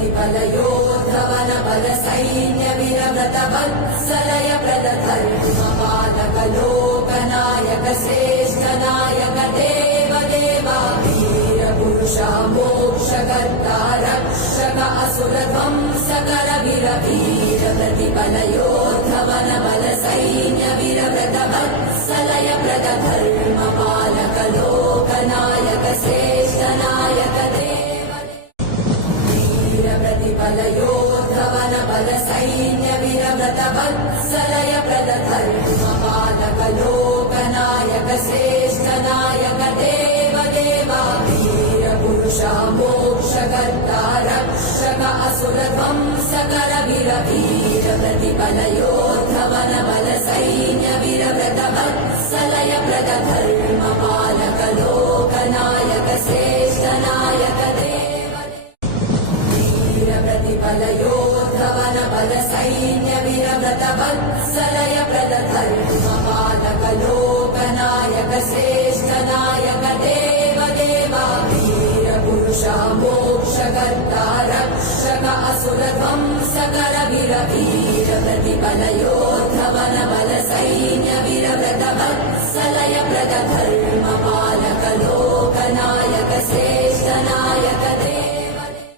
प्रतिफलयोद्धवन बल सैन्य विरव्रत वत्सलय प्रदधर्मपालक लोकनायक श्रेष्ठ नायक देव देवा वीर पुरुषा मोक्षकर्ता रक्षक असुर ध्वंसकर वीर वीर प्रतिफलयोद्धवन बल सैन्य विरव्रत वत्सलय प्रदधर्मपालक लोकनायक श्रेष्ठ नायक देव वीर प्रतिफलयोद्धवन बल सैन्य विरव्रत वत्सलय प्रदधर्मपालक लोकनायक श्रेष्ठ नायक देव देवा वीर पुरुषा मोक्षकर्ता रक्षक असुर ध्वंसकर वीर वीर प्रतिफलयोद्धवन बल सैन्य विरव्रत वत्सलय प्रदधर्मपालक लोकनायक श्रेष्ठ नायक देव वीर प्रतिफलयोद्धवन बल सैन्य विरव्रत वत्सलय प्रदधर्मपालक लोकनायक श्रेष्ठ नायक देव देवा वीर पुरुषा मोक्षकर्ता रक्षक असुर ध्वंसकर वीर वीर प्रतिफलयोद्धवन बल सैन्य विरव्रत वत्सलय प्रदधर्मपालक लोकनायक श्रेष्ठ